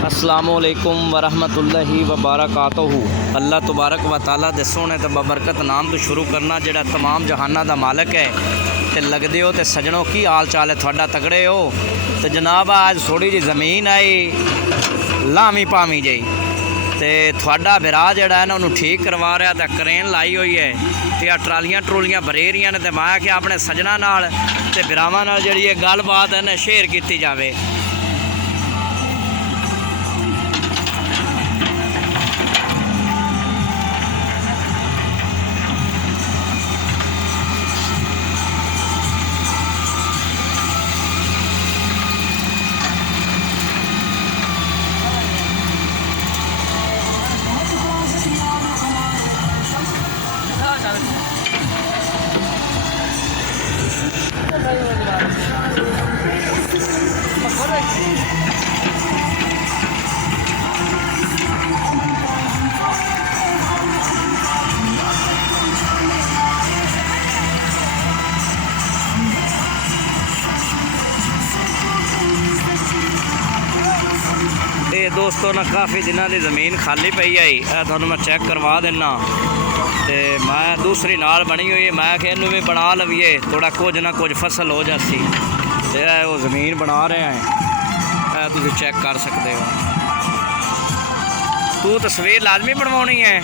अस्सलामुअलैकुम वरहमतुल्लाहि वबरकातुहू। अल्लाह तबारक व तआला दे सोहने ते बबरकत नाम तो शुरू करना जिहड़ा तमाम जहाना दा मालिक है। ते लगदे हो ते सजनों की हाल चाल है थोड़ा तगड़े हो। तो जनाब आज थोड़ी जी ज़मीन आई लामी पामी जी ते थोड़ा बिरा जिहड़ा है ना उन्होंने ठीक करवा रहा तो करेन लाई हुई है ते ट्रालियां ट्रोलियां भरे रही ने। तो मैं कि अपने सजना नाल ते बिरावां नाल जिहड़ी ये गलबात है ना शेयर की जाए। दोस्तों ना काफ़ी दिनों की ज़मीन खाली पई आई थोड़ा मैं चेक करवा देना। तो मैं दूसरी नाल बनी हुई है मैं कि इनू भी बना लवीए थोड़ा कुछ ना कुछ फसल हो जासी। तो वो ज़मीन बना रहे हैं तुम चेक कर सकते हो। तू तस्वीर लाजमी बनवानी है।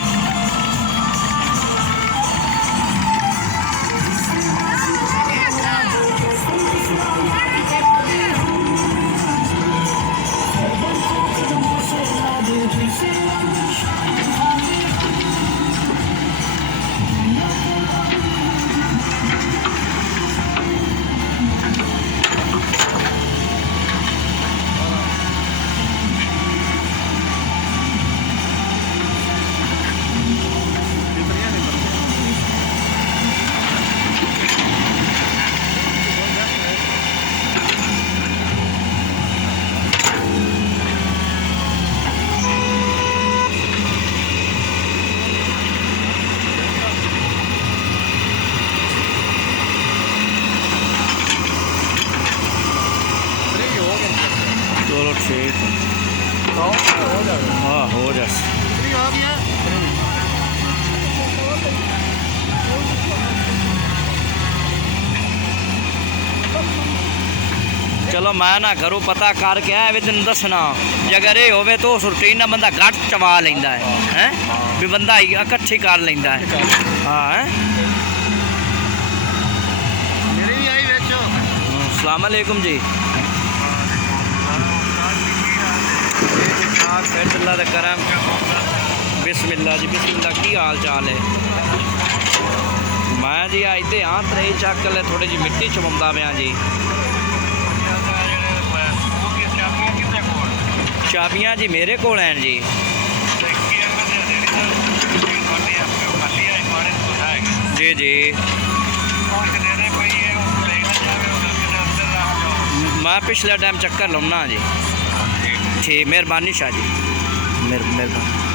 चलो ठीक हाँ हो जाए। चलो मैं ना करूँ पता करके आया भी तेन दसना जे अगर ये हो तो उस रूटीन ना बंदा घट चवा लेंदा है भी बंदा इकट्ठी कर लेंदा है। हाँ है अस्सलाम वालेकुम जी। अल्लाह का करम बिस्मिल्लाह जी बिस्मिल्लाह। की हाल चाल है। मैं जी अज तो हाँ त्रेई चक ले थोड़ी जी मिट्टी चुमदा पाया जी। चाबियाँ जी मेरे को हैं जी। जी जी मैं पिछले टाइम चक्कर लाना जी। ठीक मेहरबानी शाह जी मेहरबानी।